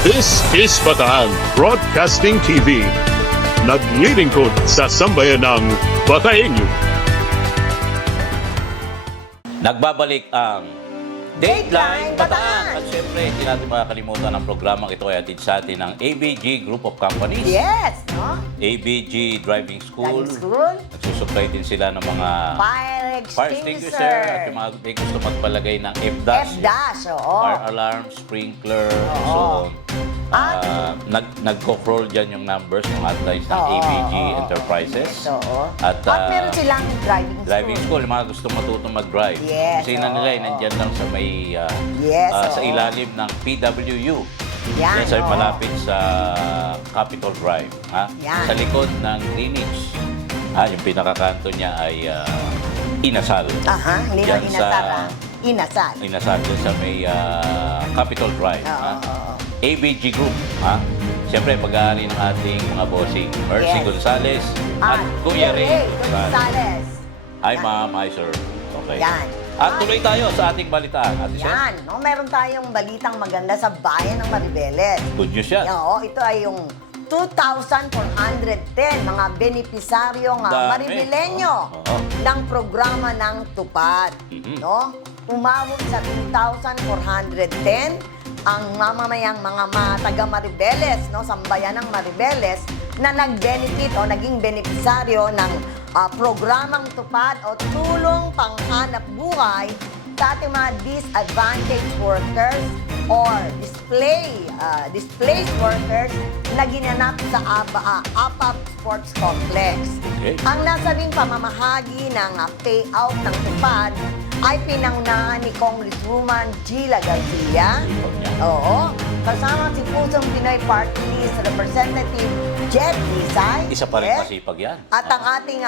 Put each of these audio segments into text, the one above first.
This is Bataan Broadcasting TV. Naglilingkod sa sambayan ng Bataenyo. Nagbabalik ang Dateline At Bataan. syempre, hindi natin makakalimutan ang programang ito ay atid sa atin ng ABG Group of Companies. Yes, no? ABG Driving School. Driving School. Nagsusupply din sila ng mga Fire fire extinguisher at yung mga may gusto magpalagay ng FDAS. FDAS, oo. Fire alarm, sprinkler, and so on. Nagko-crawl dyan yung numbers, yung hotlines ng ABG Enterprises. Oo. At meron silang driving school, yung mga gustong matutong mag-drive. Yes, Kasi na nila, nandyan lang sa may sa ilalim ng PWU. Yan, Sa oo. malapit sa Capitol Drive. Ha? Yan. Sa likod ng Greenwich. Yung pinakakanto niya ay Inasal. Hindi Yan na sa- inasal, Inasal. Inasal dyan sa may Capitol Drive. Oo, ha? oo. ABG Group. Siyempre, pag-aari ng ating mga bossing. Mercy Yes. Gonzales at Kuya Ray Gonzales. Gonzales. Hi, Yan. ma'am. Hi, sir. Okay. Yan. At tuloy tayo sa ating balitaan. Ate Sen, Yan, no? Meron tayong balitang maganda sa bayan ng Maribeles. good news yan. Oo, ito ay yung 2,410 mga benepisaryong Dami. Maribelenyo Oo. ng programa ng Tupad. Mhm. No? Umabot sa 2,410 ang mamamayang mga taga Maribeles, no, sambayan ng Maribeles na nag-benefit o naging benepisaryo ng programang Tupad o tulong panghanap buhay sa ating mga disadvantaged workers or displaced workers na ginanap sa APAP Sports Complex. Okay. Ang nasabing pamamahagi ng payout ng Tupad ay pinangunahan ni Congresswoman Gila Garcia. Oo. Kasama si Pusong Pinoy Party List Representative Jet Lisay. Isa pa rin Yes. masipag yan. At ang ating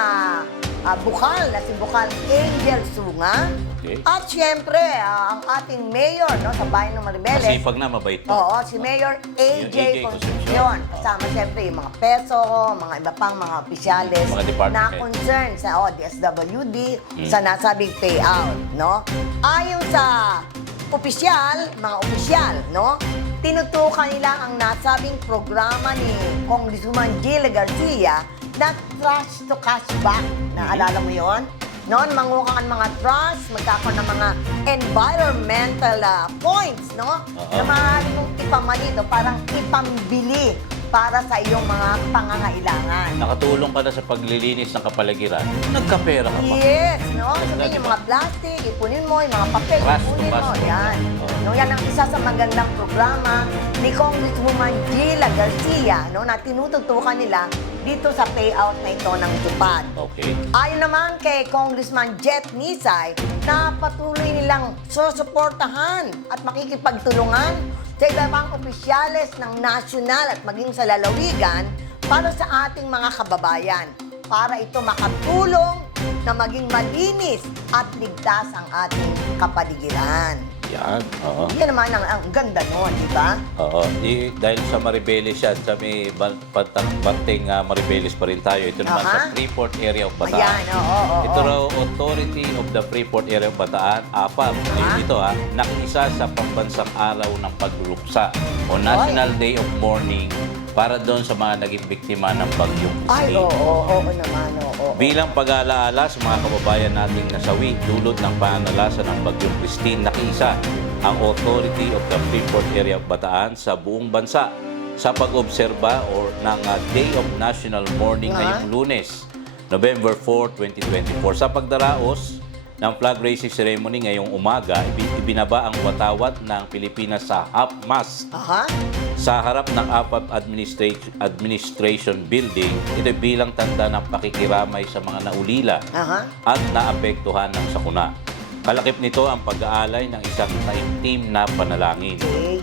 bukal na si Bukal Angel Sunga. Okay. At syempre, ang ating mayor no, sa bayan ng Maribeles. Masipag na, mabait pa. Oo, si Mayor AJ AJ Concepcion. Kasama siyempre yung mga peso, mga iba pang mga opisyales Mga department na head. concern sa DSWD sa nasabing payout, no? Ayon sa mga opisyal, no? Tinutukan nila ang nasabing programa ni Congresswoman Gila Garcia na trust to cash back. Naalala mo yon? Noon, mangukangan mga trust, magkakaroon ng mga environmental points, no? Na maaari mong ipamalito, parang ipambili para sa iyong mga pangangailangan. Nakatulong ka na sa paglilinis ng kapaligiran. Nagkapera ka pa. Yes, no? Ganda, Sabihin yung diba? mga plastic, ipunin mo, yung mga papel, Trust to ipunin mo. cash. Yan. Oo. No, yan ang isa sa magandang programa ni Congresswoman Gila Garcia, no, na tinututukan nila dito sa payout na ito ng Tupad. Okay. Ayon naman kay Congressman Jet Nisay na patuloy nilang susuportahan at makikipagtulungan sa iba pang opisyales ng nasyonal at maging sa lalawigan para sa ating mga kababayan para ito makatulong na maging malinis at ligtas ang ating kapaligiran. Yan. Oo. Yan naman ang ganda nun, di ba? Oo. Dahil sa Maribeles yan, sa may banting Maribeles pa rin tayo. Ito naman sa Freeport area of Bataan. Ayan, oo. Ito raw, Authority of the Freeport area of Bataan, APAB. Ngayon ito nakiisa sa pambansang araw ng pagluluksa o National Day of Mourning para doon sa mga naging biktima ng bagyong Ay, Christine. oo naman, oo. Bilang pag-aalaala sa mga kababayan nating nasawi dulot ng pananalasa ng bagyong Christine, nakiisa ang Authority of the Freeport Area of Bataan sa buong bansa sa pag-obserba ng Day of National Mourning ngayong Lunes, November 4, 2024. Sa pagdaraos ng flag raising ceremony ngayong umaga, ibinaba ang watawat ng Pilipinas sa half-mast sa harap ng APAP Administration Building. Ito bilang tanda ng pakikiramay sa mga naulila at naapektuhan ng sakuna. Kalakip nito ang pag-aalay ng isang taimtim na panalangin. Okay.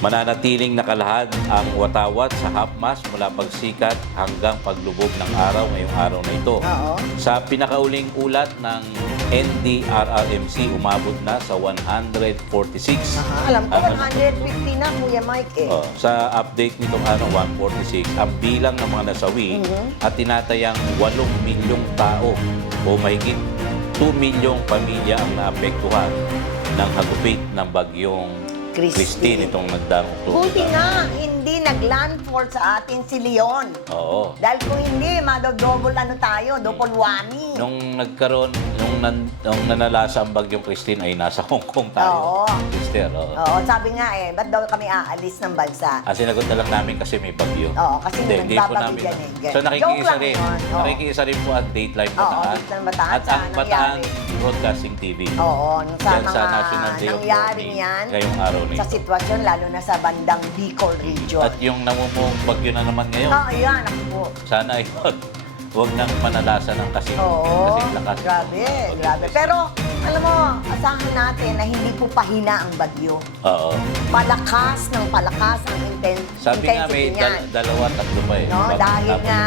Mananatiling nakalahad ang watawat sa half-mast mula pagsikat hanggang paglubog ng araw ngayong araw na ito. Oo. Sa pinakauling ulat ng NDRRMC, umabot na sa 146. Alam ko, 150 na, Kuya Mike, Sa update nitong 146, ang bilang ng mga nasawi at tinatayang 8 milyong tao o mahigit 2 milyong pamilya ang naapektuhan ng hagupit ng bagyong Christine itong nagdaang Oktubre. Buti nga, hindi nag-landfall sa atin si Leon. Oo. Dahil kung hindi, madodouble ano tayo, double whammy. Nung nagkaroon, nung nanalasa ang bagyong Christine ay nasa Hong Kong tayo. Oo. Sister, oo. Oo, sabi nga ba't daw kami aalis ng bansa? Ang sinagot na lang namin kasi may bagyo. Oo, kasi Hindi po nagbabagyo namin. yan eh. So Joke nakikiisa lang rin. yun, oo. Nakikiisa rin po ang Dateline Oo, Bataan. Dateline Bataan, At sa ang Bataan nangyari. Broadcasting TV. Oo, sa Yan sa mga National Day of nangyari Mourning yan ngayong araw na sa ito. sitwasyon, lalo na sa bandang Bicol region. At yung namumong bagyo na naman ngayon, Yan, ako po. sana ay huwag nang manalasa ng kasing Oo, lakas. grabe, grabe. Pero, alam mo, asahan natin na hindi po pahina ang bagyo. Oo. Palakas ng palakas ang Sabi nga may intensity niyan. dalawa, tatlo pa eh. No, dahil Tapos, nga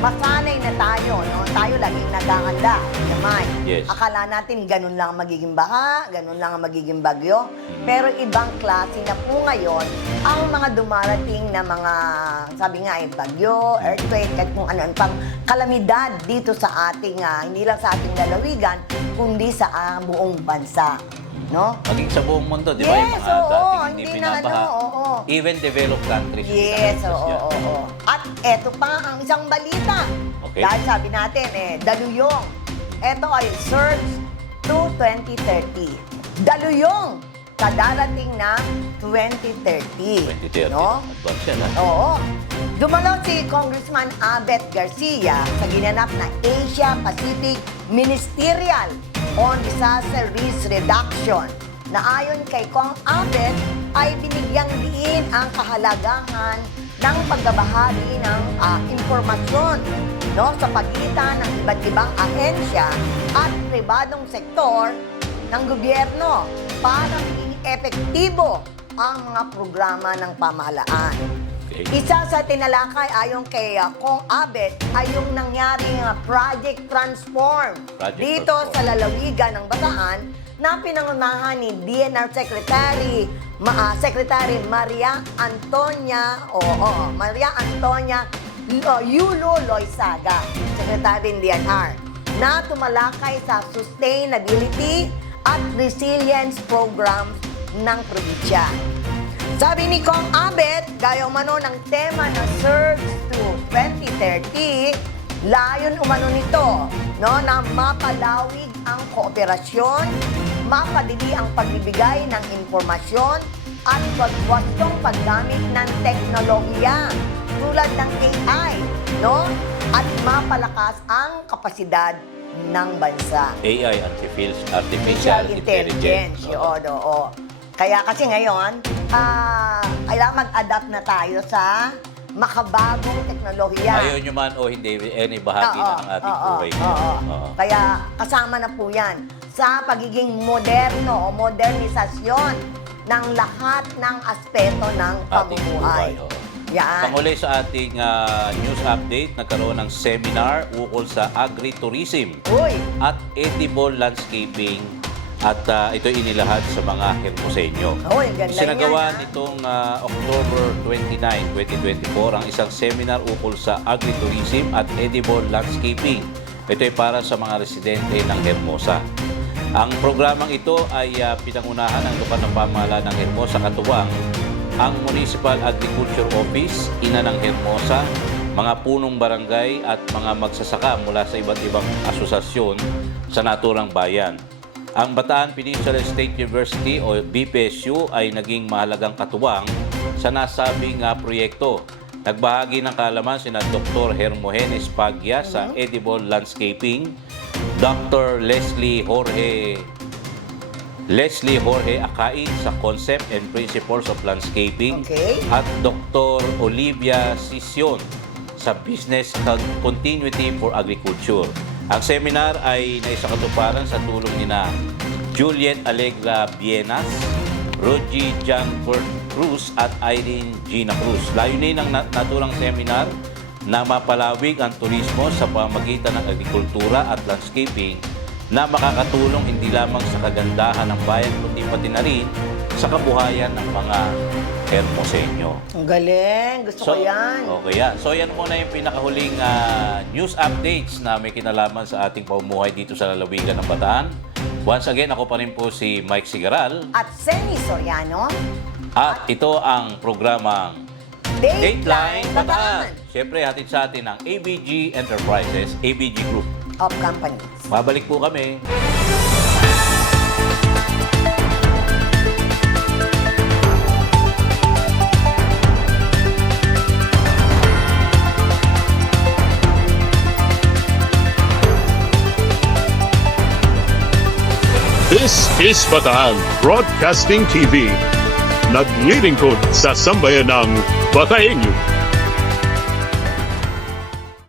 masanay na tayo, no? Tayo laging naghahanda. Naman. Yes. Akala natin ganun lang ang magiging baha, ganun lang ang magiging bagyo. Pero ibang klase na po ngayon ang mga dumarating na mga, sabi nga bagyo, earthquake, at kung ano pang kalamidad dito sa ating, hindi lang sa ating lalawigan, kundi sa buong bansa. No? Maging sa buong mundo, di ba? Yes, Yung mga oo, dating hindi hindi na binabaha. oo. Even developed countries. Yes, hindi oo, na oo. At eto pa ang isang balita. Okay. Dahil sabi natin, daluyong. Eto ay surge to 2030. Daluyong sa darating na 2030. 2030. No? Advance yan, ha? Oo. Dumalo si Congressman Abet Garcia sa ginanap na Asia Pacific Ministerial on Disaster Risk Reduction na ayon kay Kong Abet ay binigyang diin ang kahalagahan ng pagbabahagi ng impormasyon sa pagitan ng iba't ibang ahensya at pribadong sektor ng gobyerno para maging epektibo ang mga programa ng pamahalaan. Okay. Isa sa tinalakay ayon kay Kong Abet ay yung nangyaring Project Transform Project dito Transform. sa lalawigan ng Bataan na pinangunahan ni DNR Secretary Maria Antonia Yulo Loizaga, Secretary ng DNR, na tumalakay sa sustainability at resilience programs ng probinsya. Sabi ni Kong Abet, gaya umano ng tema na Surge to 2030, layon umano nito na mapalawig ang kooperasyon, mapadili ang pagbibigay ng impormasyon at pagwastong paggamit ng teknolohiya tulad ng AI, at mapalakas ang kapasidad ng bansa. AI, Artificial Intelligence. Oo. Kaya kasi ngayon, kailangan mag-adapt na tayo sa makabagong teknolohiya. Ayaw nyo man o hindi, any bahagi na ng ating buhay. Oo. Kaya kasama na po yan sa pagiging moderno o modernisasyon ng lahat ng aspeto ng Ating pamumuhay. buhay, oo. Yan. Panghuli sa ating news update, nagkaroon ng seminar ukol sa agritourism Uy, at edible landscaping at ito inilahad sa mga Hermoseño. Uy, ganda Sinagawa yan, nitong October 29, 2024 ang isang seminar ukol sa agritourism at edible landscaping. Ito ay para sa mga residente ng Hermosa. Ang programang ito ay pinangunahan ng lokal na pamahalaan ng Hermosa katuwang ang Municipal Agriculture Office, Ina ng Hermosa, mga punong barangay at mga magsasaka mula sa iba't ibang asosasyon sa naturang bayan. Ang Bataan Peninsula State University o BPSU ay naging mahalagang katuwang sa nasabing proyekto. Nagbahagi ng kaalaman sina Dr. Hermogenes Pagya sa Edible Landscaping, Dr. Leslie Jorge Akain sa Concept and Principles of Landscaping, Okay. at Dr. Olivia Sision sa Business Continuity for Agriculture. Ang seminar ay naisakatuparan sa tulong nina Juliet Allegra Bienas, Rogie Janford Cruz at Irene Gina Cruz. Layunin ng naturang seminar na mapalawig ang turismo sa pamamagitan ng agrikultura at landscaping na makakatulong hindi lamang sa kagandahan ng bayan kundi pati na rin sa kabuhayan ng mga Hermoseño. Ang galing. Gusto ko yan. Okay yan. So yan muna yung pinakahuling news updates na may kinalaman sa ating pamumuhay dito sa lalawigan ng Bataan. Once again, ako pa rin po si Mike Sigaral. At Seni Soriano, At ito ang programang Dateline Bataan. Siyempre, hatid sa atin ng ABG Enterprises, ABG Group. of Companies. Babalik po kami. This is Bataan Broadcasting TV. Naglilingkod sa sambayanang Bataenyo.